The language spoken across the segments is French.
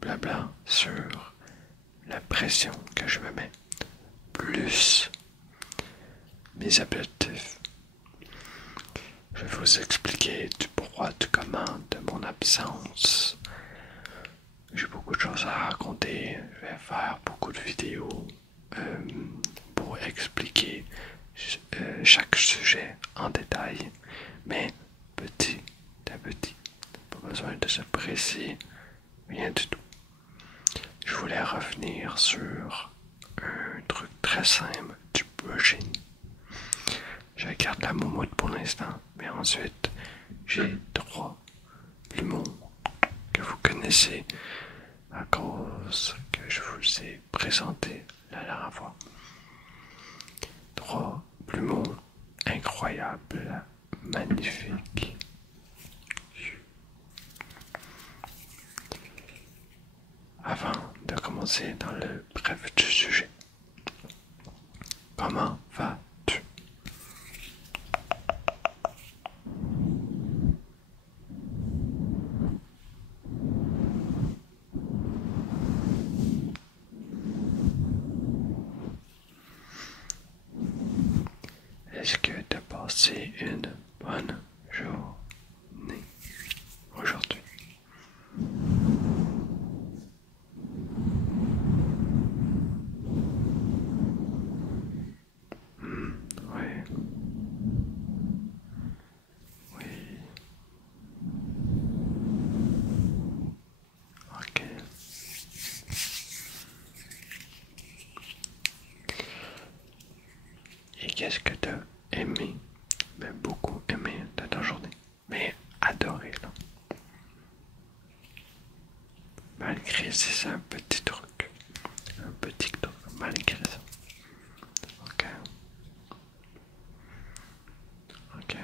blabla sur la pression que je me mets, plus mes objectifs. Je vais vous expliquer du pourquoi, du comment de mon absence. J'ai beaucoup de choses à raconter. Je vais faire beaucoup de vidéos pour expliquer chaque sujet en détail, mais petit à petit. Pas besoin de se presser, rien du tout. Je voulais revenir sur un truc très simple du brushing. Je garde la moumoute pour l'instant, mais ensuite j'ai 3 plumeaux que vous connaissez à cause que je vous ai présenté la dernière fois. 3 plumeaux incroyables, magnifiques. Avant de commencer dans le bref du sujet, comment vas-tu? Est-ce que tu as passé une bonne journée aujourd'hui? Oui. Oui. Ok. Et qu'est-ce que tu as aimé? Mais beaucoup aimé de ta journée. Mais adoré, là. Malgré si c'est un petit truc. Un petit truc, malgré ça. Ok. Ok.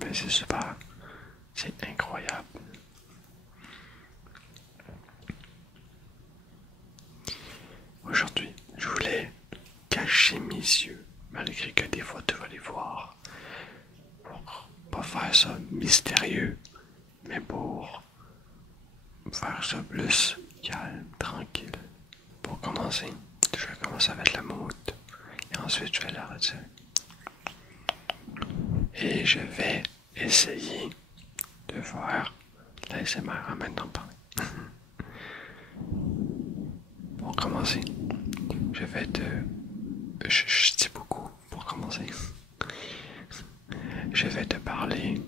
Mais c'est super. C'est incroyable. Aujourd'hui, je voulais cacher mes yeux, malgré que des fois tu vas les voir. Pour pas faire ça mystérieux, mais pour faire ça plus calme, tranquille. Pour commencer, je vais commencer avec la moutte. Et ensuite, je vais la retirer. Et je vais essayer de faire l'ASMR en même temps parler. Pour commencer, je vais te... Je dis beaucoup pour commencer. Je vais te parler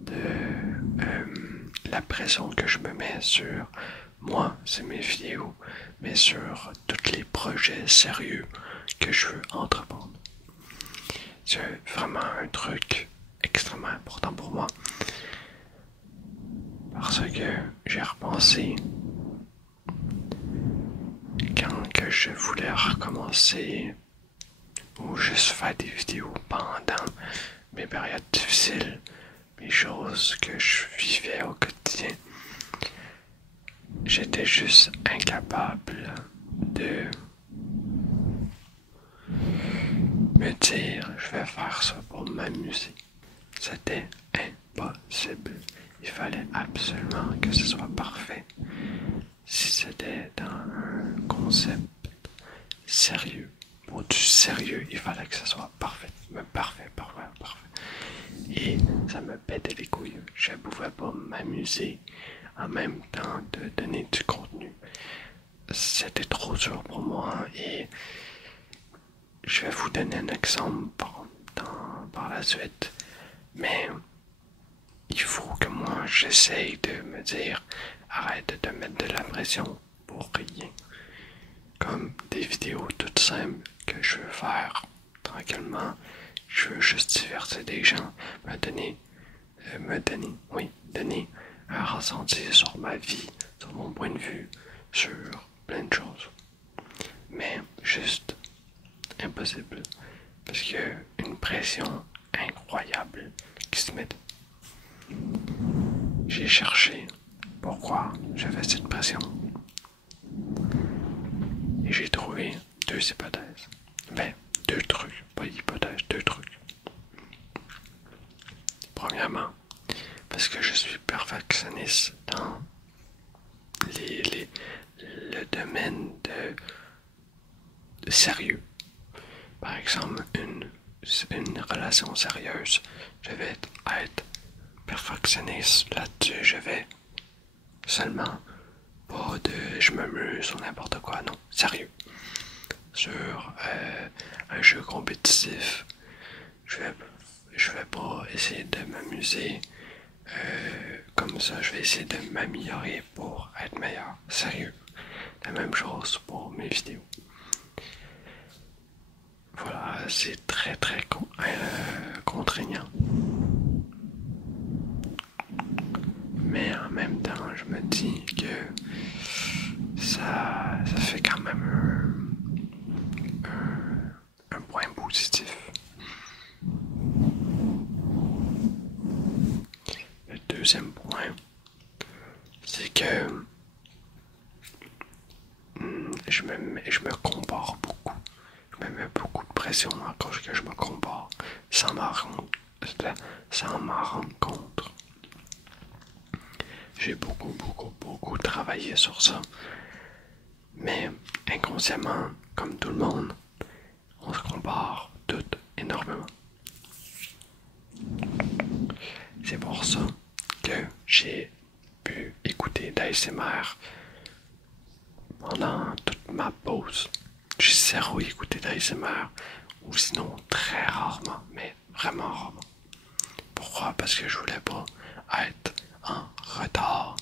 de la pression que je me mets sur moi, c'est mes vidéos, mais sur tous les projets sérieux que je veux entreprendre. C'est vraiment un truc extrêmement important pour moi parce que j'ai repensé quand que je voulais recommencer ou juste faire des vidéos pendant mes périodes difficiles, mes choses que je vivais au quotidien. J'étais juste incapable de me dire je vais faire ça pour m'amuser. C'était impossible. Il fallait absolument que ce soit parfait. Si c'était dans un concept sérieux, pour du sérieux, il fallait que ce soit parfait. Mais parfait, parfait, parfait. Et ça me pétait les couilles. Je ne pouvais pas m'amuser en même temps de donner du contenu. C'était trop dur pour moi et je vais vous donner un exemple par la suite. Mais il faut que moi j'essaye de me dire arrête de mettre de la pression pour rien. Comme des vidéos toutes simples que je veux faire tranquillement. Je veux juste divertir des gens, donner un ressenti sur ma vie, sur mon point de vue, sur plein de choses. Mais juste impossible. Parce que une pression incroyable qui se met. J'ai cherché pourquoi j'avais cette pression. Et j'ai trouvé 2 hypothèses. Ben, 2 trucs, pas hypothèses, 2 trucs. premièrement, parce que je suis perfectionniste dans le domaine de sérieux. Par exemple, une relation sérieuse, je vais être perfectionniste là-dessus. Je vais seulement pas de je m'amuse ou n'importe quoi, non, sérieux. Sur un jeu compétitif, je vais pas essayer de m'amuser. Comme ça, je vais essayer de m'améliorer pour être meilleur. Sérieux. La même chose pour mes vidéos. Voilà, c'est très très contraignant. Mais en même temps, je me dis que ça fait quand même un point positif. Le deuxième point, c'est que je me compare beaucoup. Je me mets beaucoup de pression à cause que je me compare sans m'en rendre compte. J'ai beaucoup travaillé sur ça. Mais inconsciemment, comme tout le monde, on se compare tout énormément. C'est pour ça que j'ai pu écouter d'ASMR pendant toute ma pause. J'ai zéro écouté d'ASMR, ou sinon très rarement, mais vraiment rarement. Pourquoi? Parce que je voulais pas être en retard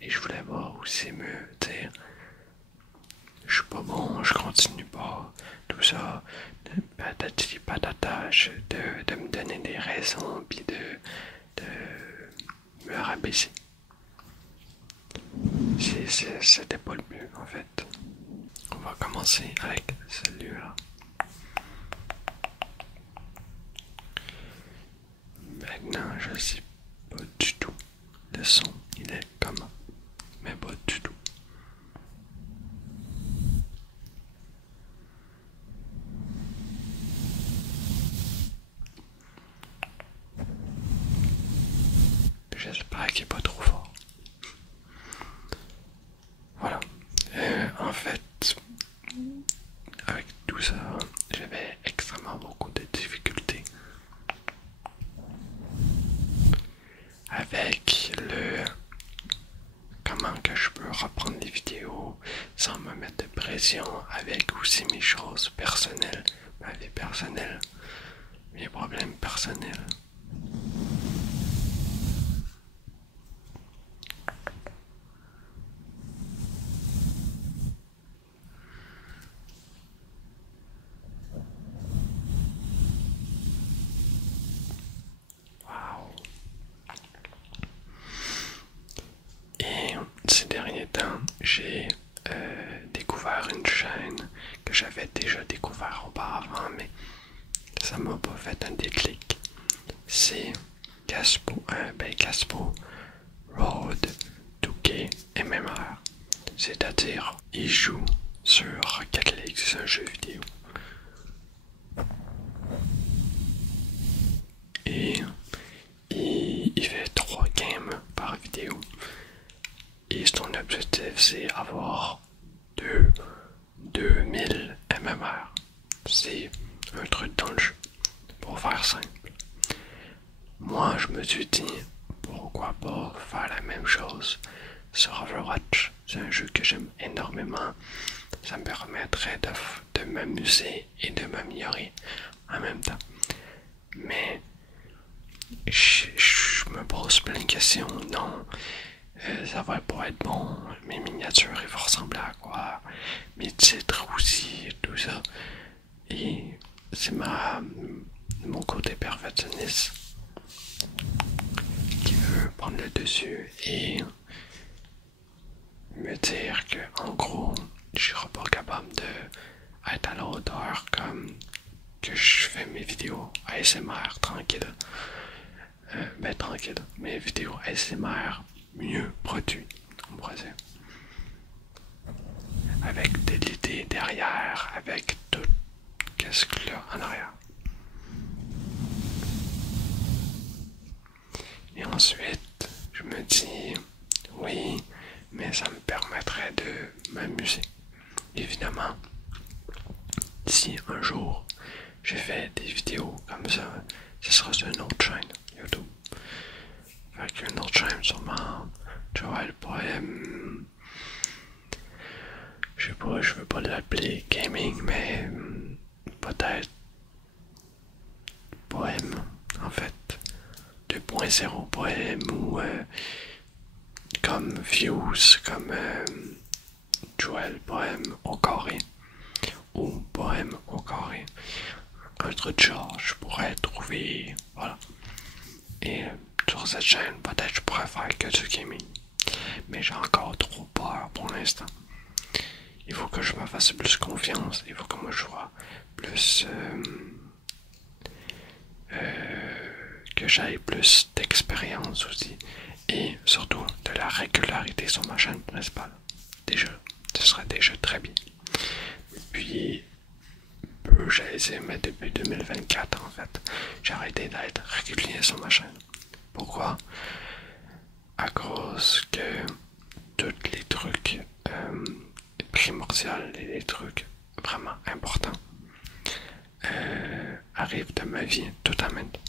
et je voulais pas aussi me dire je suis pas bon, je continue pas, tout ça, patati patata, de me donner des raisons puis de me rabaisser. C'était pas le but en fait. On va commencer avec celui-là. Maintenant, je sais pas du tout. Le son, il est comment? Mais pas du tout. J'espère qu'il est pas trop fort. Voilà. En fait, avec tout ça, j'avais extrêmement beaucoup de difficultés avec comment que je peux reprendre les vidéos sans me mettre de pression, avec aussi mes choses personnelles, ma vie personnelle, mes problèmes personnels. Wow. Et ces derniers temps, j'ai découvert une chaîne que j'avais déjà découvert auparavant, mais ça m'a pas fait un déclic. C'est Gaspo Road 2K MMR. C'est-à-dire, il joue sur Rocket League, c'est un jeu vidéo. Et il fait 3 games par vidéo. Et son objectif, c'est avoir 2000 MMR. C'est un truc dans le jeu, pour faire simple. Moi, je me suis dit, pourquoi pas faire la même chose sur Overwatch. C'est un jeu que j'aime énormément. Ça me permettrait de m'amuser et de m'améliorer en même temps. Mais je me pose plein de questions. Non, ça va pas être bon. Mes miniatures, ils vont ressembler à quoi? Mes titres aussi, tout ça. Et c'est mon côté perfectionniste qui veut prendre le dessus et me dire que en gros je serai pas capable de être à la hauteur comme que je fais mes vidéos ASMR tranquille. Tranquille, mes vidéos ASMR mieux produites, on pourrait dire. Avec de l'idée derrière, avec tout qu'est-ce qu'il y a en arrière. ensuite, je me dis, oui, mais ça me permettrait de m'amuser. Évidemment, si un jour j'ai fait des vidéos comme ça, ce sera sur une autre chaîne YouTube. Avec une autre chaîne sûrement, Joël Poème. Je sais pas, je veux pas l'appeler gaming, mais peut-être Poème, en fait. 2.0 Poème ou comme Views, comme Joël Poème au carré ou Poème au carré. Un truc de genre, je pourrais trouver, voilà. Et sur cette chaîne, peut-être je pourrais faire que du gaming. Mais j'ai encore trop peur pour l'instant. Il faut que je me fasse plus confiance. Il faut que moi je sois plus... que j'aille plus d'expérience aussi. Et surtout de la régularité sur ma chaîne principale. Déjà, ce serait déjà très bien. Puis, j'ai essayé, mais depuis 2024 en fait, j'ai arrêté d'être régulier sur ma chaîne. Pourquoi? À cause que tous les trucs primordiaux et les trucs vraiment importants arrivent de ma vie tout en même temps.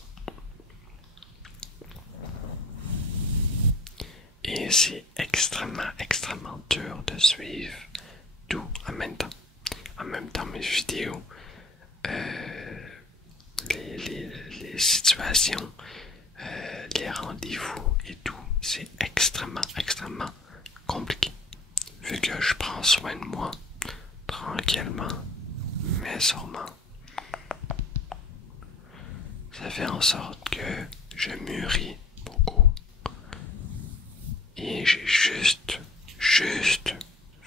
Et c'est extrêmement dur de suivre tout en même temps. En même temps, mes vidéos, les situations, les rendez-vous et tout, c'est extrêmement compliqué. Vu que je prends soin de moi, tranquillement, mais sûrement, ça fait en sorte que je mûris beaucoup. Et j'ai juste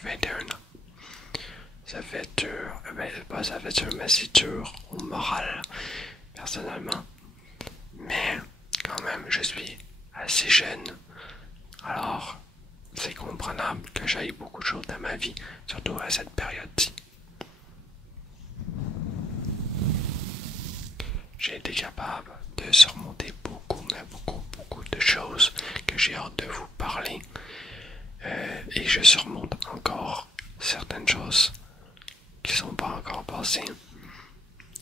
21 ans. Ça fait dur, ça fait dur, mais c'est dur au moral, personnellement. Mais quand même, je suis assez jeune. Alors, c'est comprenable que j'aille beaucoup de choses dans ma vie, surtout à cette période-ci. J'ai été capable de surmonter beaucoup de choses que j'ai hâte de vous parler. Et je surmonte encore certaines choses qui sont pas encore passées,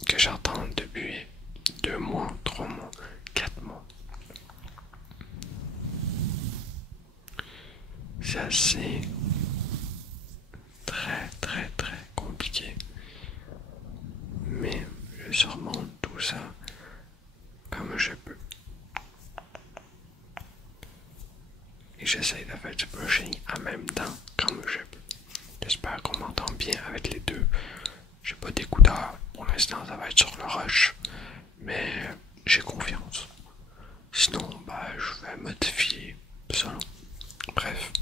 que j'entends depuis 2 mois, 3 mois, 4 mois. C'est assez très compliqué. Mais je surmonte tout ça comme je peux. Et j'essaie de faire du brushing en même temps comme je peux. J'espère qu'on m'entend bien avec les deux. J'ai pas d'écouteurs. Pour l'instant, ça va être sur le rush. Mais j'ai confiance. Sinon, je vais modifier selon. Bref.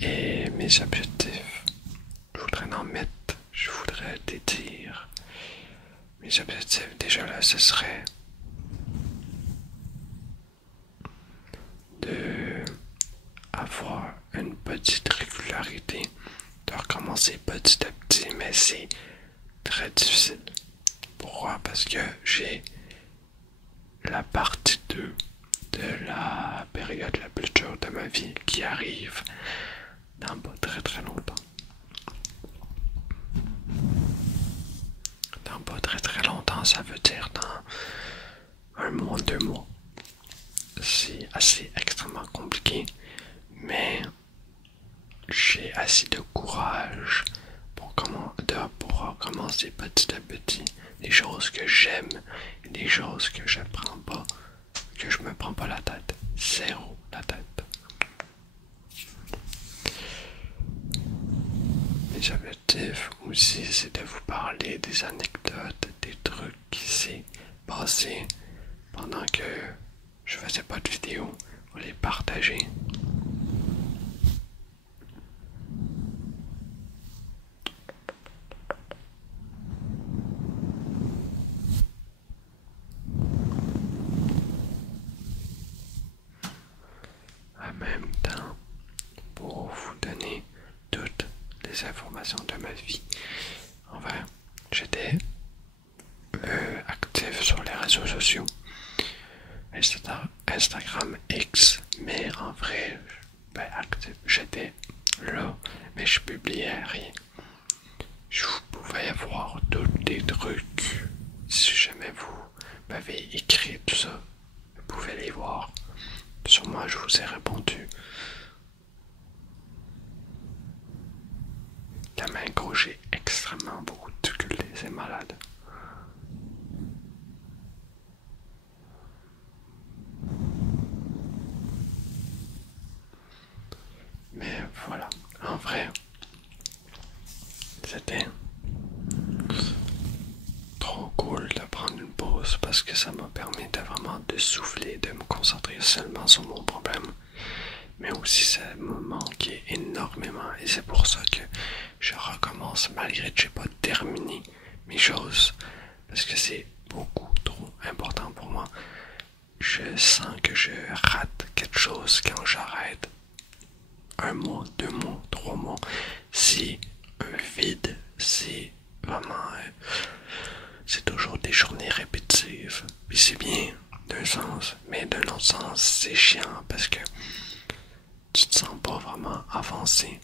Et mes objectifs, je voudrais te dire. Mes objectifs, déjà là, ce serait de avoir une petite régularité, de recommencer petit à petit, mais c'est très difficile. Pourquoi? Parce que j'ai la partie 2 de la période la plus dure de ma vie qui arrive dans pas très longtemps. Dans pas très longtemps, ça veut dire dans 1 mois, 2 mois. C'est assez extrêmement compliqué, mais j'ai assez de courage pour commencer petit à petit des choses que j'aime et des choses que je me prends pas la tête. Zéro la tête. Mes objectifs aussi, c'est de vous parler des anecdotes, des trucs qui s'est passé pendant que je faisais pas de vidéo, vous les partager. En même temps, pour vous donner toutes les informations de ma vie. Enfin, j'étais actif sur les réseaux sociaux, Instagram X, mais en vrai, ben, actif, j'étais là, mais je publiais rien. Je pouvais voir tous des trucs. Si jamais vous m'avez écrit tout ça, vous pouvez les voir. Sûrement, je vous ai répondu. La main gauche, j'ai extrêmement beaucoup de difficultés, c'est malade. Mais voilà, en vrai, c'était trop cool de prendre une pause parce que ça m'a permis de vraiment de souffler, de me concentrer seulement sur mon problème. Mais aussi ça me manquait énormément et c'est pour ça que je recommence malgré que j'ai pas terminé mes choses parce que c'est beaucoup trop important pour moi. Je sens que je rate quelque chose quand j'arrête. Un mois, 2 mois, 3 mois, c'est un vide, c'est vraiment c'est toujours des journées répétitives. Puis c'est bien d'un sens, mais d'un autre sens, c'est chiant parce que tu te sens pas vraiment avancé.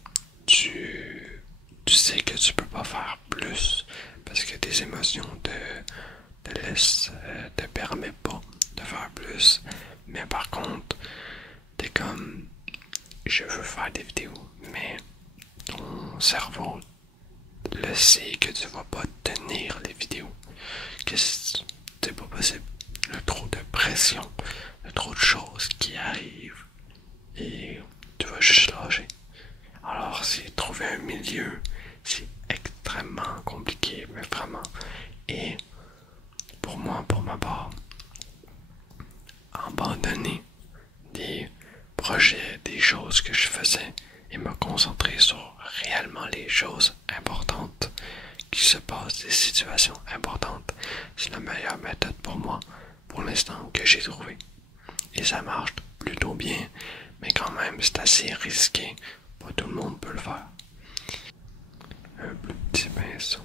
Tu sais que tu peux pas faire plus parce que tes émotions te laissent, te permettent pas de faire plus. Mais par contre, t'es comme, je veux faire des vidéos, mais ton cerveau le sait que tu vas pas tenir les vidéos, que c'est pas possible. Il y a trop de pression, il y a trop de choses qui arrivent et tu vas juste lâcher. Alors, c'est trouver un milieu, c'est extrêmement compliqué, mais vraiment. Et pour moi, pour ma part, abandonner des projets, des choses que je faisais et me concentrer sur réellement les choses importantes qui se passent, des situations importantes, c'est la meilleure méthode pour moi, pour l'instant, que j'ai trouvé. Et ça marche plutôt bien, mais quand même, c'est assez risqué. Pas tout le monde peut le faire. Un plus petit pinceau,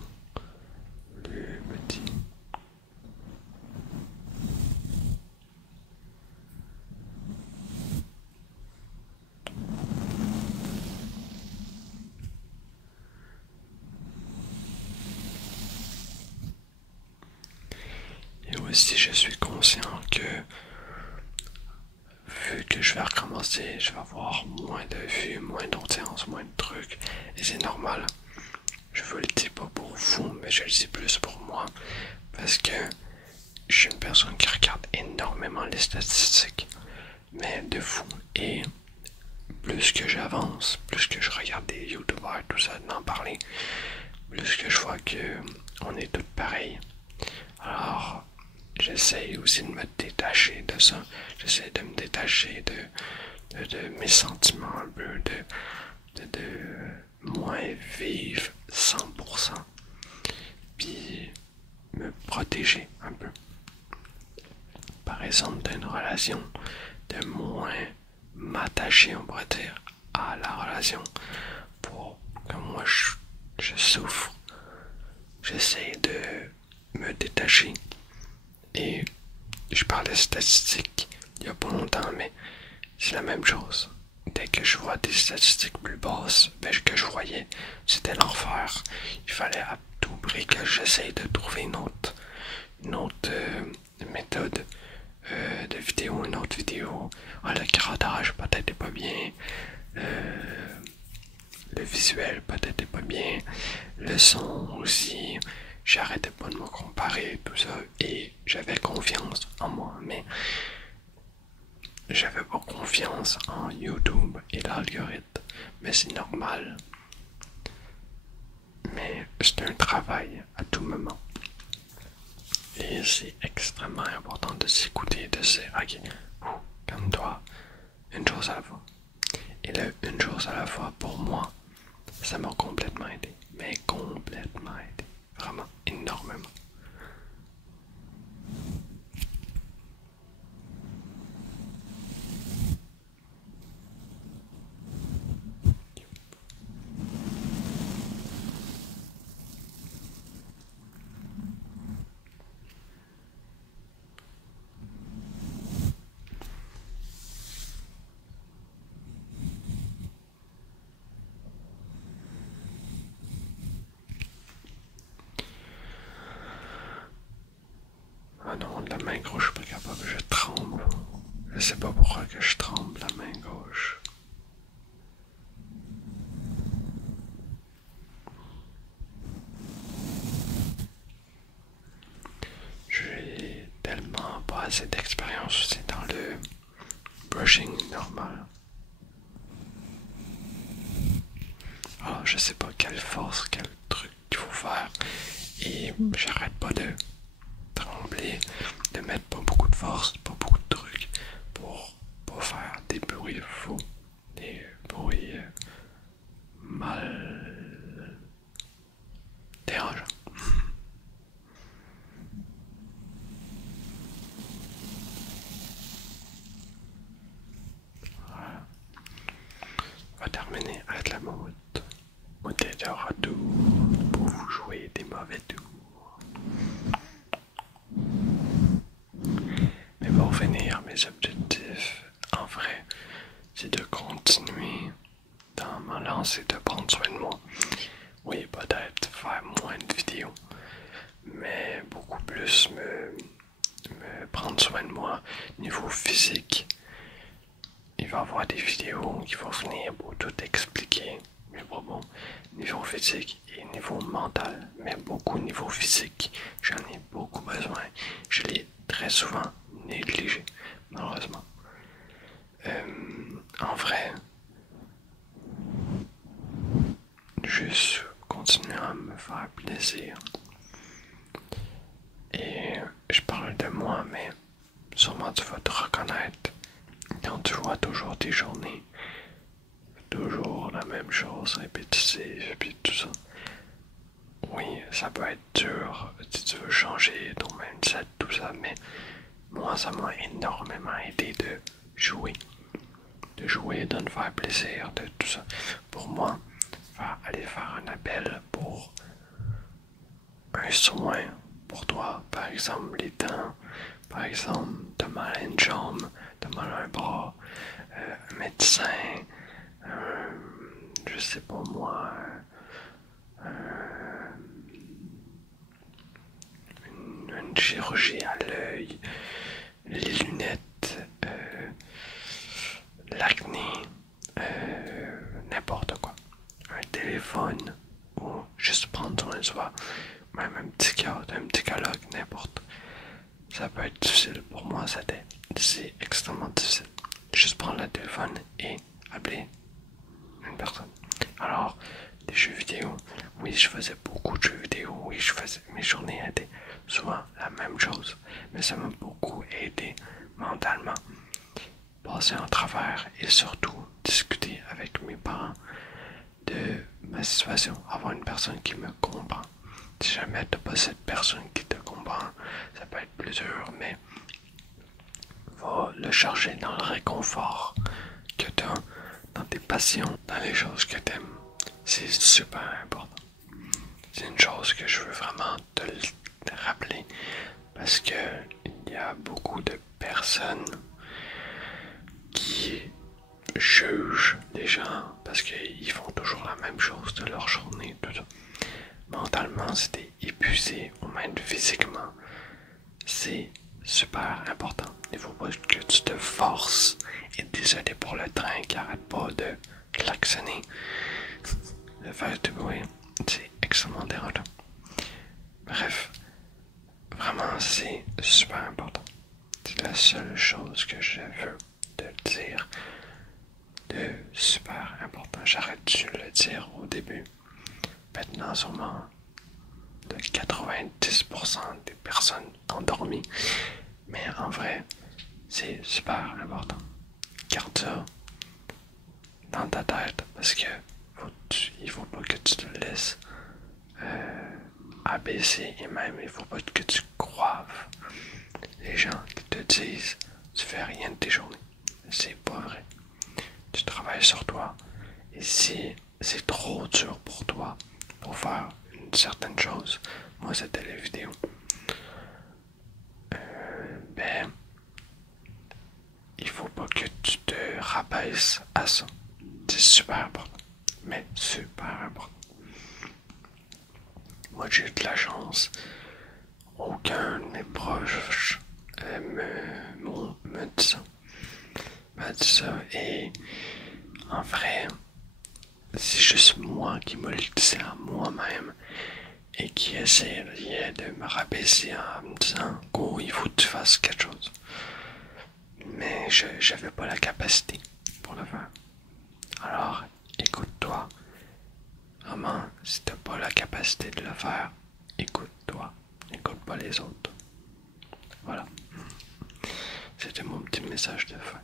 plus petit. Et aussi, je suis conscient que vu que je vais recommencer, je vais avoir moins de vues, moins d'audience, moins de trucs. Et c'est normal. Je vous le dis pas pour vous, mais je le dis plus pour moi. Parce que je suis une personne qui regarde énormément les statistiques, mais de fou. Et plus que j'avance, plus que je regarde des youtubeurs, tout ça, d'en parler, plus que je vois que on est tous pareils. Alors, j'essaye aussi de me détacher de ça. J'essaie de me détacher de mes sentiments un peu, de moins vivre 100%. Puis me protéger un peu. Par exemple, d'une relation, de moins m'attacher, on pourrait dire, à la relation pour que moi je souffre. J'essaie de me détacher. Et je parlais statistiques il y a pas longtemps, mais c'est la même chose. Dès que je vois des statistiques plus basses, que je voyais, c'était l'enfer. Il fallait à tout prix que j'essaye de trouver une autre méthode de vidéo, une autre vidéo. Ah, le gradage peut-être pas bien. Le visuel peut-être pas bien. Le son aussi. J'arrêtais pas de me comparer, tout ça. Et j'avais confiance en moi, mais j'avais pas confiance en YouTube et l'algorithme. Mais c'est normal. Mais c'est un travail à tout moment. Et c'est extrêmement important de s'écouter, de se dire, ok, comme toi, une chose à la fois. Et là, une chose à la fois, pour moi, ça m'a complètement aidé. Mais complètement aidé. Vraiment, énormément. la main gauche, je suis pas capable, je tremble. Je sais pas pourquoi que je tremble la main gauche. J'ai tellement pas assez d'expérience aussi dans le brushing normal. Alors je sais pas quelle force, quel truc il faut faire. Et j'arrête pas de trembler, de mettre pas beaucoup de force, pas beaucoup de trucs pour pas faire des bruits faux, des bruits mal dérangeants. Voilà. On va terminer avec la mode. Mode de retour pour vous jouer des mauvais tours. Mais pour finir, mes objectifs, en vrai, c'est de continuer dans ma lancée de prendre soin de moi. Oui, peut-être faire moins de vidéos, mais beaucoup plus me prendre soin de moi niveau physique. Il va y avoir des vidéos qui vont venir pour tout expliquer, mais bon, niveau physique et niveau mental, mais beaucoup niveau physique, j'en ai beaucoup besoin. Je l'ai très souvent négligé, malheureusement. En vrai, juste continuer à me faire plaisir. Et je parle de moi, mais sûrement tu vas te reconnaître quand tu vois toujours tes journées, toujours la même chose, répétitive, et puis tout ça. Oui, ça peut être dur si tu veux changer ton mindset, tout ça, mais moi, ça m'a énormément aidé de jouer. De jouer, de me faire plaisir, de tout ça. Pour moi, aller faire un appel pour un soin pour toi, par exemple les dents, par exemple t'as mal à une jambe, t'as mal à un bras, un médecin, je sais pas moi, une chirurgie à l'œil, les lunettes, l'acné, n'importe quoi. Un téléphone ou juste prendre soin de soi, même un psychologue, n'importe. Ça peut être difficile pour moi, c'est extrêmement difficile. Juste prendre le téléphone et appeler une personne. Alors, les jeux vidéo, oui, je faisais beaucoup de jeux vidéo, oui, mes journées étaient souvent la même chose, mais ça m'a beaucoup aidé mentalement. Passer en travers et surtout discuter avec mes parents de ma situation, avoir une personne qui me comprend. Si jamais t'as pas cette personne qui te comprend, ça peut être plus dur, mais va le chercher dans le réconfort que tu as, dans tes passions, dans les choses que tu aimes. C'est super important. C'est une chose que je veux vraiment te rappeler parce que il y a beaucoup de personnes qui jugent les gens parce qu'ils font toujours la même chose de leur journée, tout ça. Mentalement, c'était épuisé ou même physiquement. C'est super important. Il faut pas que tu te forces. Et désolé pour le train qui arrête pas de klaxonner. Le faire du bruit, c'est extrêmement dérangeant. Bref, vraiment, c'est super important. C'est la seule chose que je veux te dire de super important. J'arrête de le dire au début. Maintenant, sûrement, de 90% des personnes ont dormi. Mais en vrai, c'est super important. Garde ça dans ta tête parce que il faut pas que tu te laisses abaisser et même il faut pas que tu croives les gens qui te disent tu fais rien de tes journées. C'est pas vrai. Tu travailles sur toi et si c'est trop dur pour toi pour faire une certaine chose, moi c'était les vidéos, ben il faut pas que tu te rabaisses à ça. C'est super important. Mais super important. Moi j'ai eu de la chance. Aucun de mes proches me dit ça. M'a dit ça. Et en vrai, c'est juste moi qui me le disais à moi-même et qui essayait de me rabaisser en me disant go, il faut que tu fasses quelque chose. Mais je n'avais pas la capacité pour le faire. Alors, écoute-toi. Vraiment, si t'as pas la capacité de le faire, écoute-toi. Écoute pas les autres. Voilà. C'était mon petit message de fin.